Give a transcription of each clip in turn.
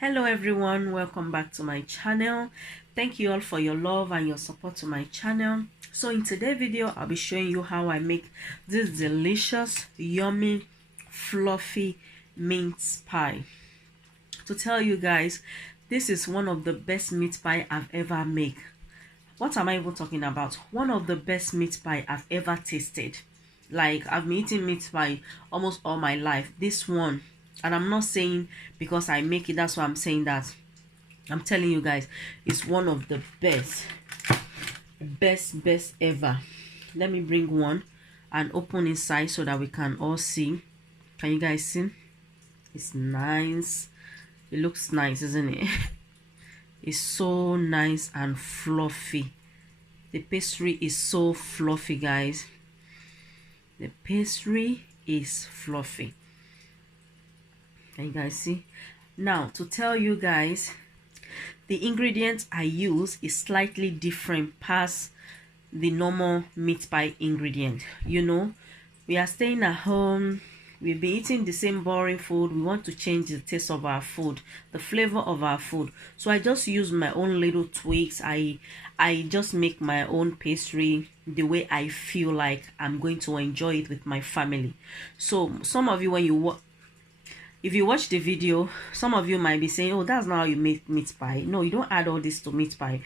Hello everyone, welcome back to my channel. Thank you all for your love and your support to my channel. So in today's video I'll be showing you how I make this delicious, yummy, fluffy mince pie. To tell you guys, this is one of the best meat pie I've ever made. What am I even talking about? One of the best meat pie I've ever tasted. Like, I've been eating meat pie almost all my life. This one, and I'm not saying because I make it, that's why I'm saying that. I'm telling you guys, it's one of the best ever. Let me bring one and open inside so that we can all see. Can you guys see? It's nice. It looks nice, isn't it? It's so nice and fluffy. The pastry is so fluffy, guys. The pastry is fluffy. Can you guys see? Now, to tell you guys, the ingredients I use is slightly different past the normal meat pie ingredient. You know, we are staying at home. We've been eating the same boring food. We want to change the taste of our food, the flavor of our food. So I just use my own little tweaks. I just make my own pastry the way I feel like I'm going to enjoy it with my family. So some of you, if you watch the video, some of you might be saying, oh, that's not how you make meat pie. No, you don't add all this to meat pie.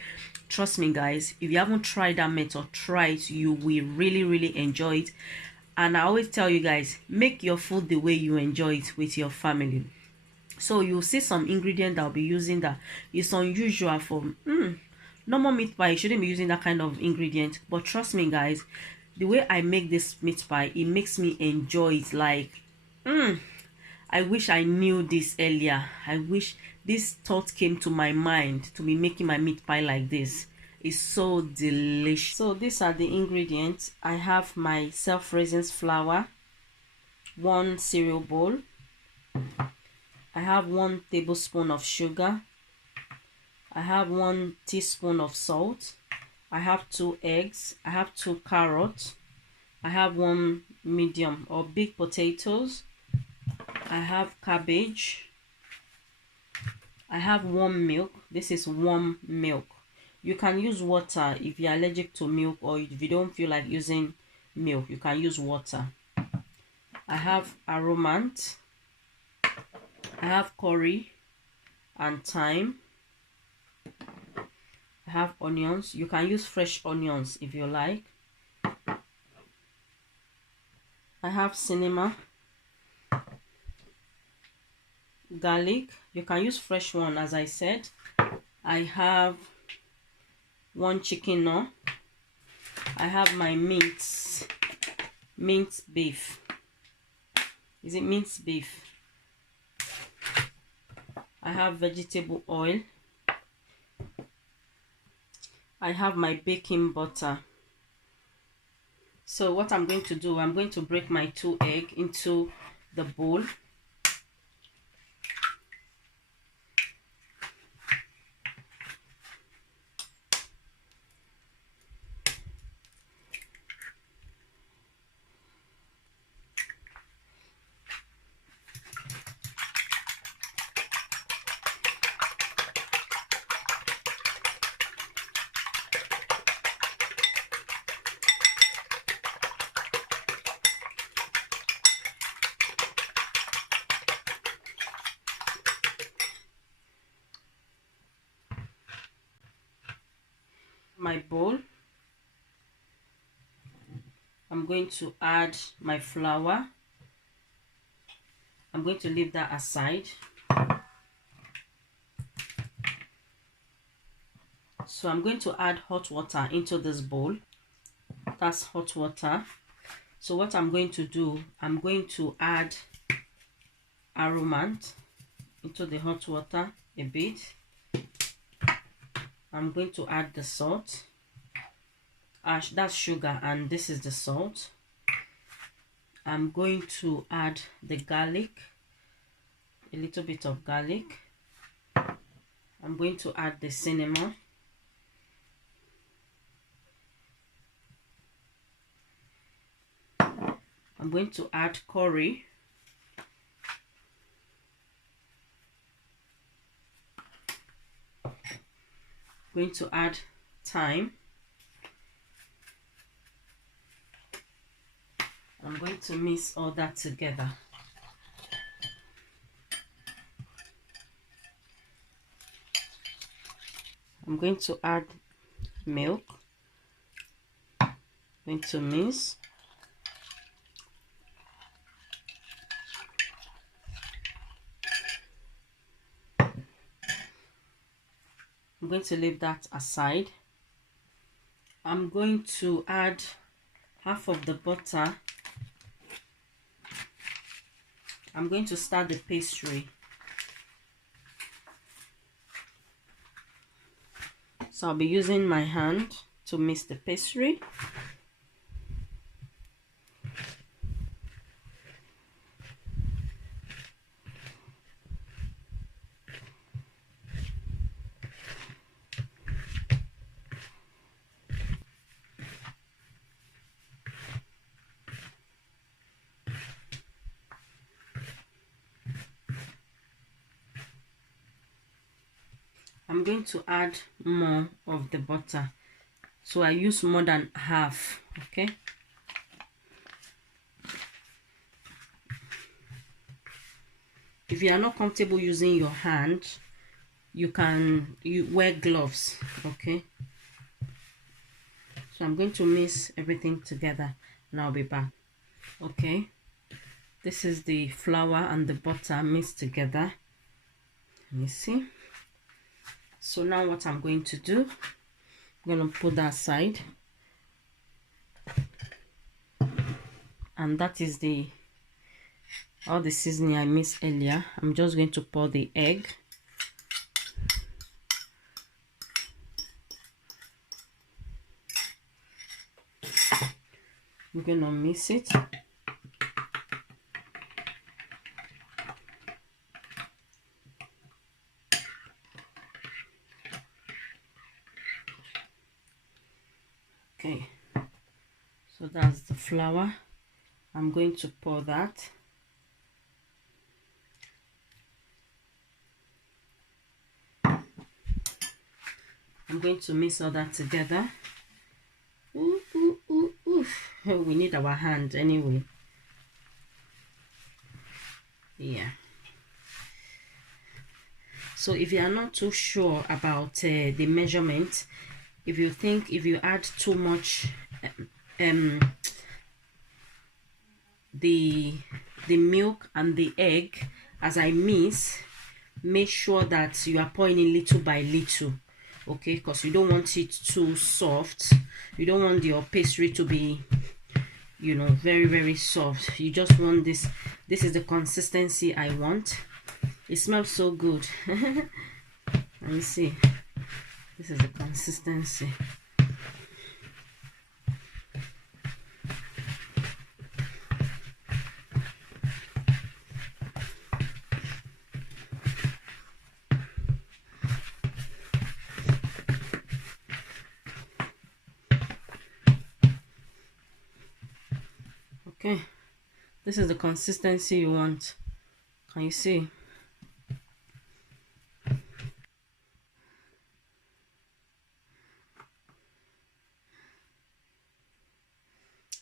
Trust me, guys, if you haven't tried that method, try it. You will really enjoy it. And I always tell you guys, make your food the way you enjoy it with your family. So you'll see some ingredient that I'll be using that is unusual for normal meat pie. You shouldn't be using that kind of ingredient. But trust me, guys, the way I make this meat pie, it makes me enjoy it. Like, I wish I knew this earlier. I wish this thought came to my mind to be making my meat pie like this. It's so delicious. So these are the ingredients. I have my self-raisins flour, 1 cereal bowl. I have 1 tablespoon of sugar. I have 1 teaspoon of salt. I have 2 eggs. I have 2 carrots. I have 1 medium or big potatoes. I have cabbage. I have warm milk. This is warm milk. You can use water if you're allergic to milk, or if you don't feel like using milk, you can use water. I have aromat. I have curry and thyme. I have onions. You can use fresh onions if you like. I have cinnamon. Garlic. You can use fresh one, as I said. I have 1 chicken nugget. I have my mince beef. Is it mince beef? I have vegetable oil. I have my baking butter. So what I'm going to do, I'm going to break my 2 eggs into the bowl. My bowl. I'm going to add my flour. I'm going to leave that aside. So I'm going to add hot water into this bowl. That's hot water. So what I'm going to do, I'm going to add aromat into the hot water a bit. I'm going to add the salt. That's sugar, and this is the salt. I'm going to add the garlic, a little bit of garlic. I'm going to add the cinnamon. I'm going to add curry. going to add thyme. I'm going to mix all that together. I'm going to add milk. I'm going to mix. I'm going to leave that aside. I'm going to add half of the butter. I'm going to start the pastry. So I'll be using my hand to mix the pastry. I'm going to add more of the butter, so I use more than half. Okay, if you are not comfortable using your hand, you wear gloves. Okay, so I'm going to mix everything together and I'll be back. Okay, this is the flour and the butter mixed together. Let me see. So now what I'm going to do, I'm going to put that aside, and that is all the seasoning I mixed earlier. I'm just going to pour the egg. I'm going to mix it. Okay, so that's the flour. I'm going to pour that. I'm going to mix all that together. Ooh, ooh, ooh, ooh. We need our hand anyway. Yeah. So if you are not too sure about the measurement, if you think if you add too much the milk and the egg as I mix, make sure that you are pouring in little by little. Okay, because you don't want it too soft. You don't want your pastry to be, you know, very, very soft. You just want this is the consistency I want. It smells so good. Let me see. This is the consistency. Okay, this is the consistency you want. Can you see?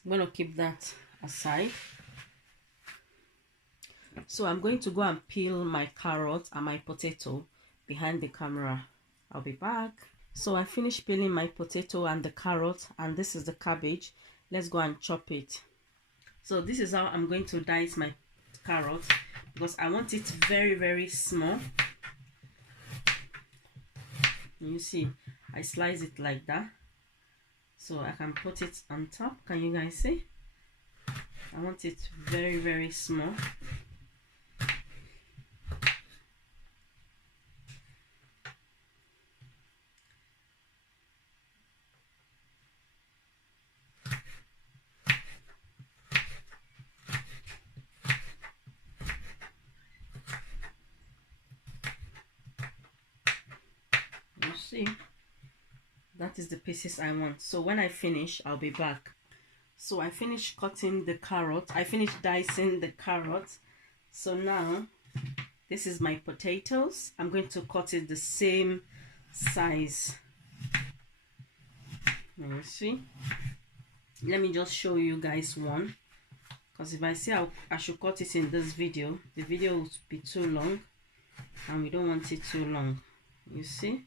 I'm going to keep that aside. So I'm going to go and peel my carrot and my potato behind the camera. I'll be back. So I finished peeling my potato and the carrot, and this is the cabbage. Let's go and chop it. So this is how I'm going to dice my carrot, because I want it very, very small. You see, I slice it like that, so I can put it on top. Can you guys see? I want it very, very small. You see, that is the pieces I want. So when I finish, I'll be back. So I finished cutting the carrot. I finished dicing the carrot. So now this is my potatoes. I'm going to cut it the same size. You see, let me just show you guys one, because if I say I should cut it in this video, the video will be too long and we don't want it too long. You see,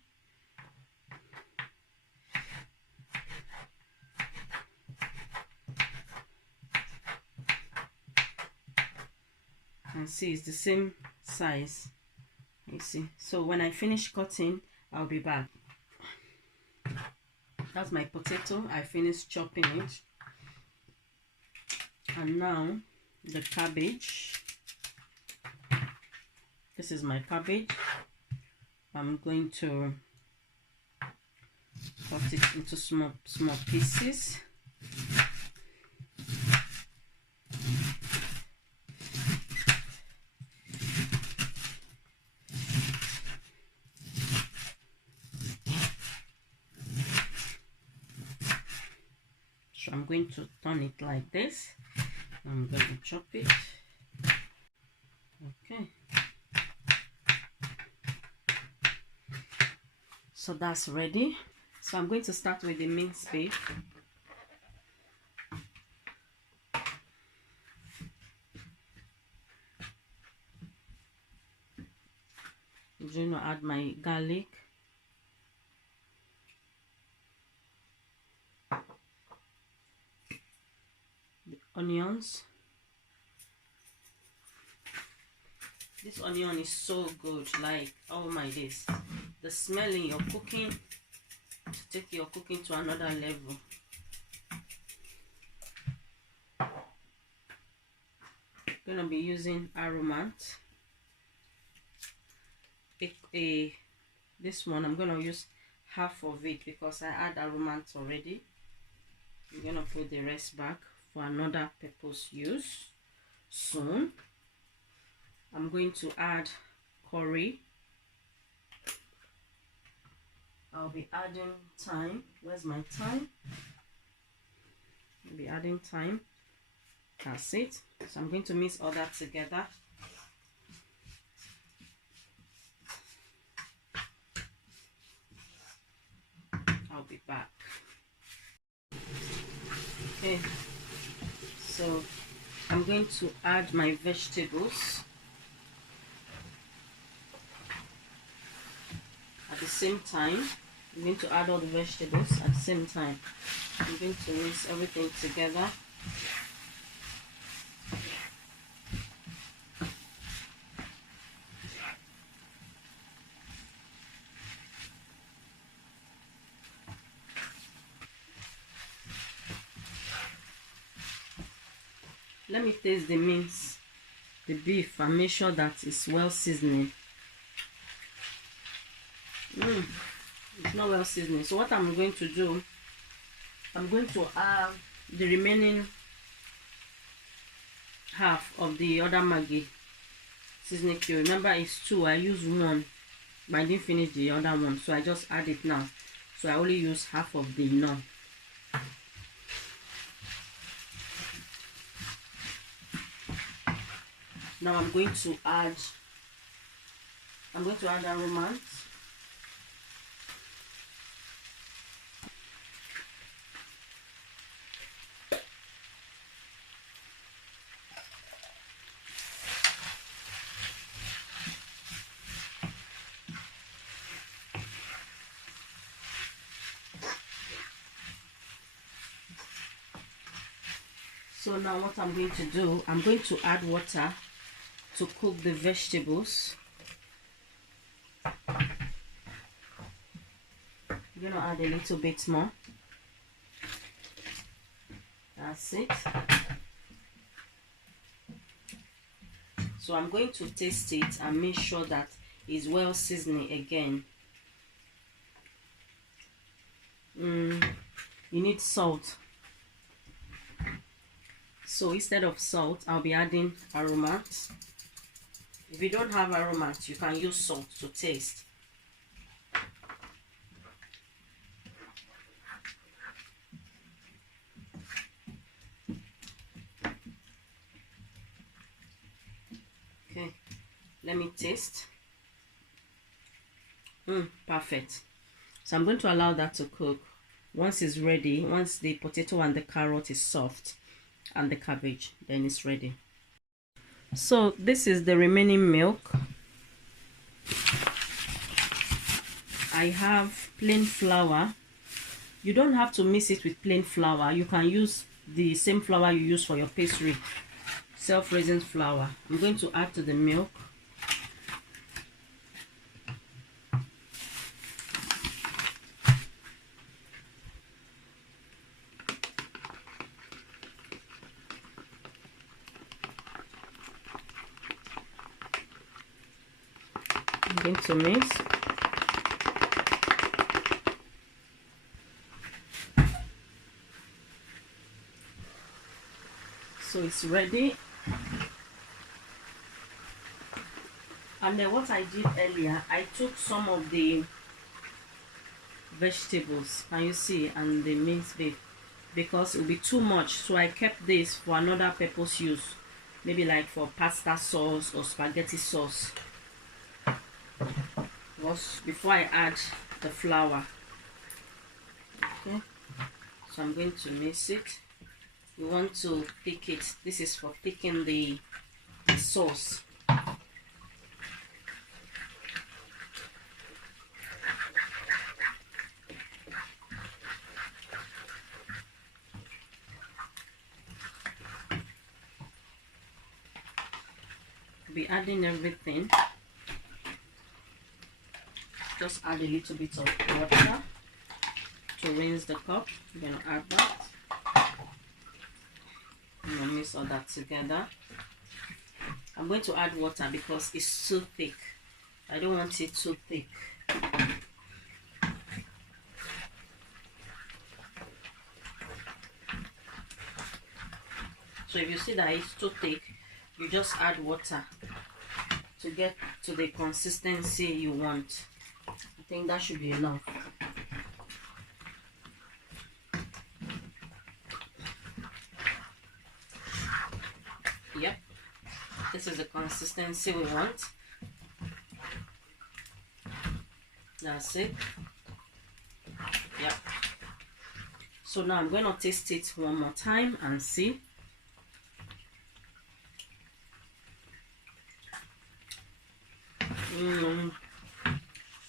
and see it's the same size. You see, so when I finish cutting, I'll be back. That's my potato. I finished chopping it, and now the cabbage. This is my cabbage. I'm going to cut it into small pieces. So I'm going to turn it like this. I'm going to chop it. Okay. So that's ready. So I'm going to start with the mince beef. I'm going to add my garlic. The onions. This onion is so good, like, oh my days. The smell in your cooking to take your cooking to another level. Gonna be using aromat. This one I'm gonna use half of it because I add aromat already. I'm gonna put the rest back for another purpose use soon. I'm going to add curry. I'll be adding thyme. Where's my thyme? I'll be adding thyme. That's it. So I'm going to mix all that together. I'll be back. Okay. So I'm going to add my vegetables. At the same time, I'm going to add all the vegetables at the same time. I'm going to mix everything together. Let me taste the mince, the beef, and make sure that it's well seasoned. It's not well seasoned. So what I'm going to do, I'm going to add the remaining half of the other Maggi seasoning cube. Remember, it's 2. I used 1, but I didn't finish the other one, so I just add it now. So I only use half of the now. Now I'm going to add aromat. So now what I'm going to do, I'm going to add water to cook the vegetables. I'm going to add a little bit more. That's it. So I'm going to taste it and make sure that it's well seasoned again. You need salt. So instead of salt, I'll be adding aromat. If you don't have aromat, you can use salt to taste. Okay, let me taste. Perfect. So I'm going to allow that to cook Once it's ready, once the potato and the carrot is soft and the cabbage, then it's ready. So this is the remaining milk. I have plain flour. You don't have to mix it with plain flour. You can use the same flour you use for your pastry, self-raising flour. I'm going to add to the milk. I'm going to mix. So it's ready. And then what I did earlier, I took some of the vegetables, can you see, and the minced beef, because it will be too much. So I kept this for another purpose use, maybe like for pasta sauce or spaghetti sauce. Before I add the flour. Okay, so I'm going to mix it. We want to thick it. This is for thickening the sauce. Be adding everything. Just add a little bit of water to rinse the cup. I'm going to add that. I'm going to mix all that together. I'm going to add water because it's too thick. I don't want it too thick. So if you see that it's too thick, you just add water to get to the consistency you want. I think that should be enough. Yep, this is the consistency we want. That's it. Yep. So now I'm going to taste it one more time and see.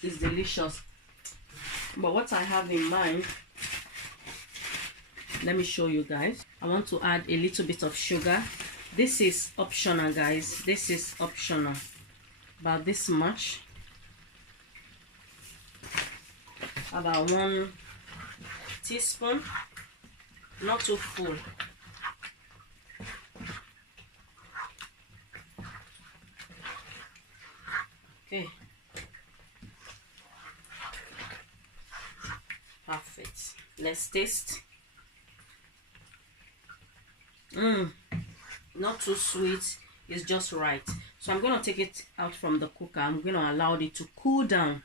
It's delicious. But what I have in mind, let me show you guys. I want to add a little bit of sugar. This is optional, guys. This is optional. About this much. About 1 teaspoon. Not too full. Okay. Perfect. Let's taste. Not too sweet, it's just right. So I'm going to take it out from the cooker. I'm going to allow it to cool down.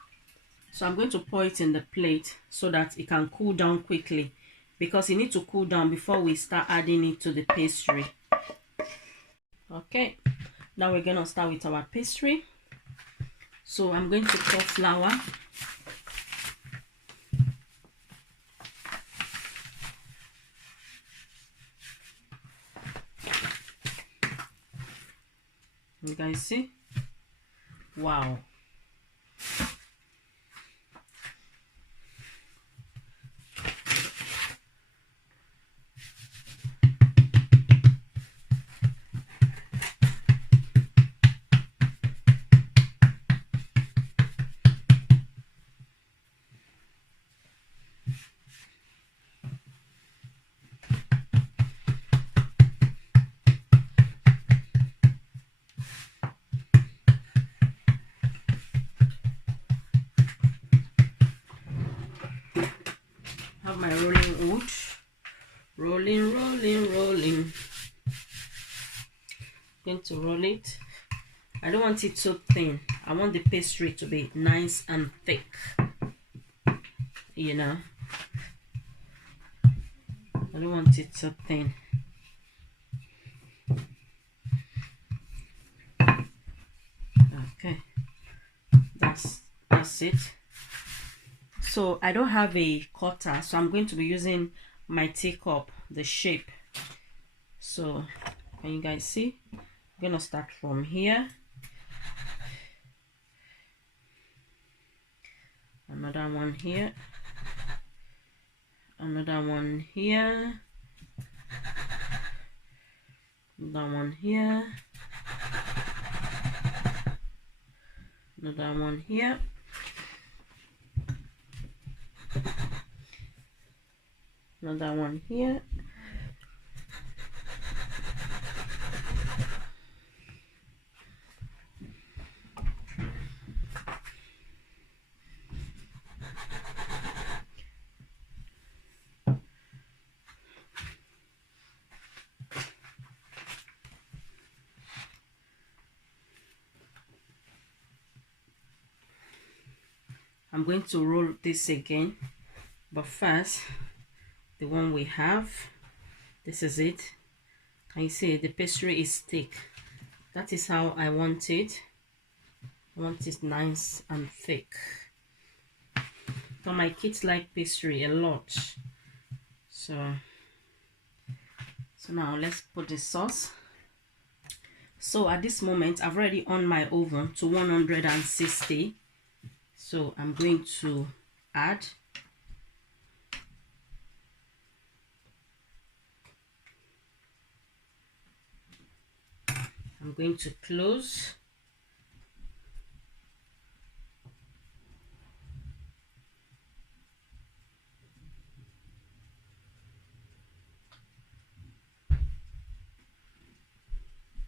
So I'm going to pour it in the plate so that it can cool down quickly, because it needs to cool down before we start adding it to the pastry. Okay, now we're going to start with our pastry. So I'm going to pour flour. You guys see? Wow. Have my rolling wood. Rolling. Going to roll it. I don't want it so thin. I want the pastry to be nice and thick. You know, I don't want it so thin. Okay, that's it. So I don't have a cutter, so I'm going to be using my teacup, the shape. So can you guys see? I'm gonna start from here, another one here, another one here, another one here, another one here, another one here, I'm going to roll this again, but first the one we have, this is it. Can you see the pastry is thick? That is how I want it. I want it nice and thick. So my kids like pastry a lot. So now let's put the sauce. So at this moment I've already on my oven to 160. So I'm going to add. I'm going to close.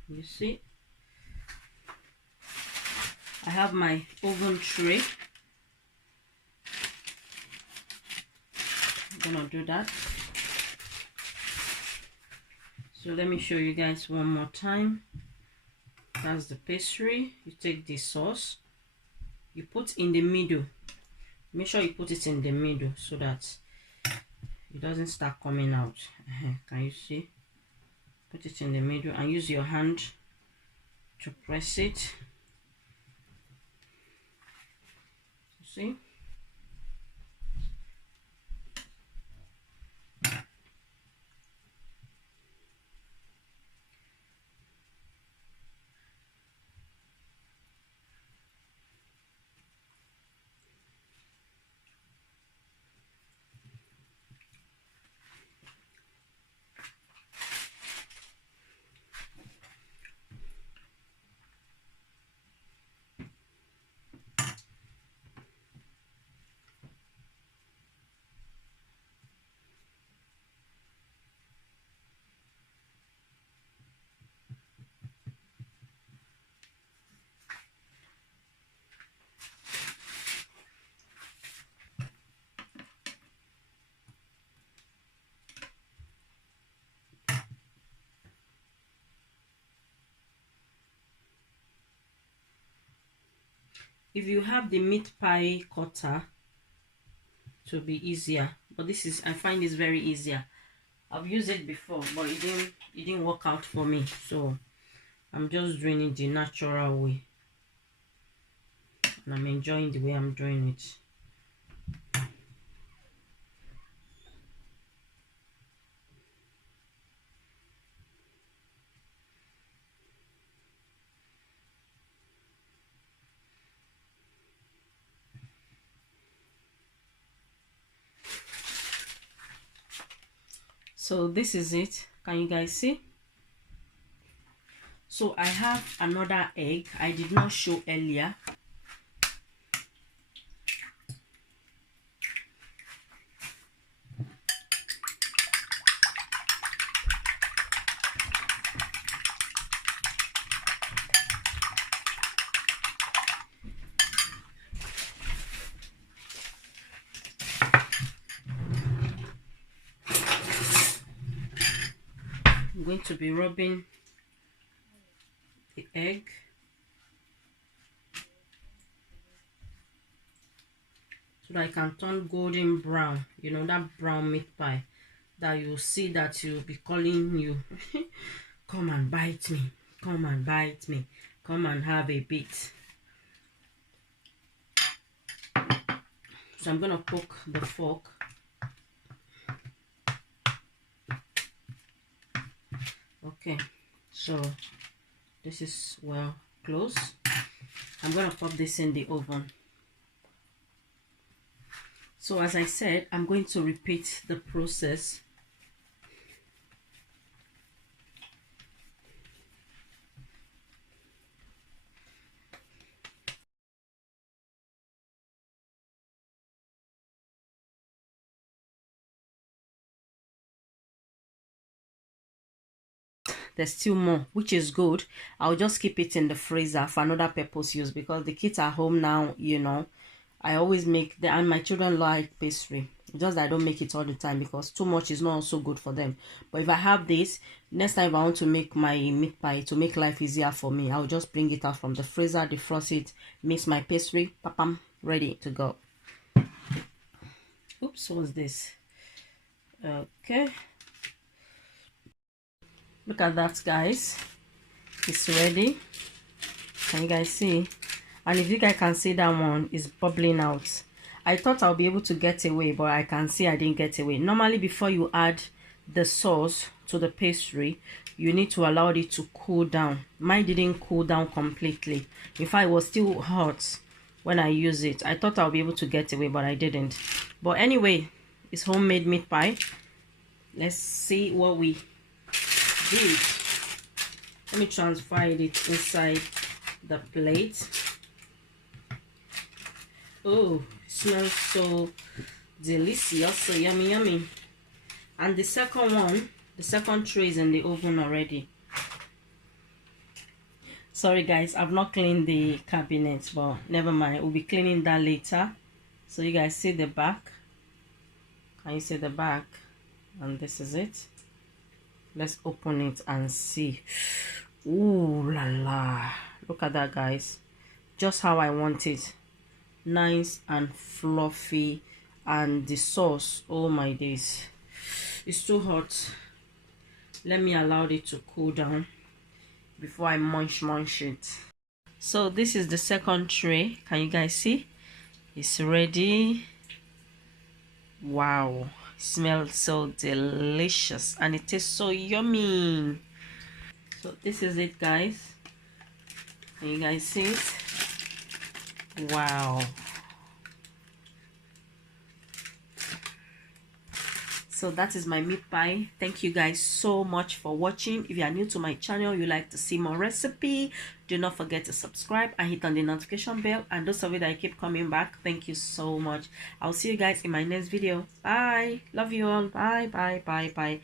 You see, I have my oven tray. I'm gonna do that. So let me show you guys one more time. That's the pastry. You take the sauce, you put in the middle. Make sure you put it in the middle so that it doesn't start coming out. Can you see? Put it in the middle and use your hand to press it. See? If you have the meat pie cutter, to be easier, but this is, I find this very easier. I've used it before, but it didn't work out for me, so I'm just doing it the natural way, and I'm enjoying the way I'm doing it. So this is it. Can you guys see? So I have another egg I did not show earlier. I'm going to be rubbing the egg. So that I can turn golden brown, you know, that brown meat pie that you'll see that you'll be calling you come and bite me, come and bite me, come and have a bit. So I'm gonna poke the fork. Okay, so this is well close. I'm gonna pop this in the oven. So as I said, I'm going to repeat the process. There's still more, which is good. I'll just keep it in the freezer for another purpose use, because the kids are home now, you know. I always make the, and my children like pastry, just that I don't make it all the time because too much is not also good for them. But if I have this, next time if I want to make my meat pie to make life easier for me, I'll just bring it out from the freezer, defrost it, mix my pastry, papam, ready to go. Oops, what's this? Okay, look at that, guys. It's ready. Can you guys see? And if you guys can see, that one is bubbling out. I thought I'll be able to get away, but I can see I didn't get away. Normally, before you add the sauce to the pastry, you need to allow it to cool down. Mine didn't cool down completely. In fact, it was still hot when I used it. I thought I'll be able to get away, but I didn't. But anyway, it's homemade meat pie. Let's see what we did. Let me transfer it inside the plate. Oh, smells so delicious, so yummy yummy. And the second one, the second tray is in the oven already. Sorry guys, I've not cleaned the cabinet, but never mind, we'll be cleaning that later. So you guys see the back. Can you see the back? And this is it. Let's open it and see. Ooh la la, look at that, guys. Just how I want it. Nice and fluffy. And the sauce, oh my days, it's too hot. Let me allow it to cool down before I munch it. So this is the second tray. Can you guys see? It's ready. Wow, it smells so delicious and it tastes so yummy. So this is it, guys. Can you guys see it? Wow. So that is my meat pie. Thank you guys so much for watching. If you are new to my channel, you like to see more recipe, do not forget to subscribe and hit on the notification bell. And those of you that keep coming back, thank you so much. I'll see you guys in my next video. Bye. Love you all. Bye bye bye bye.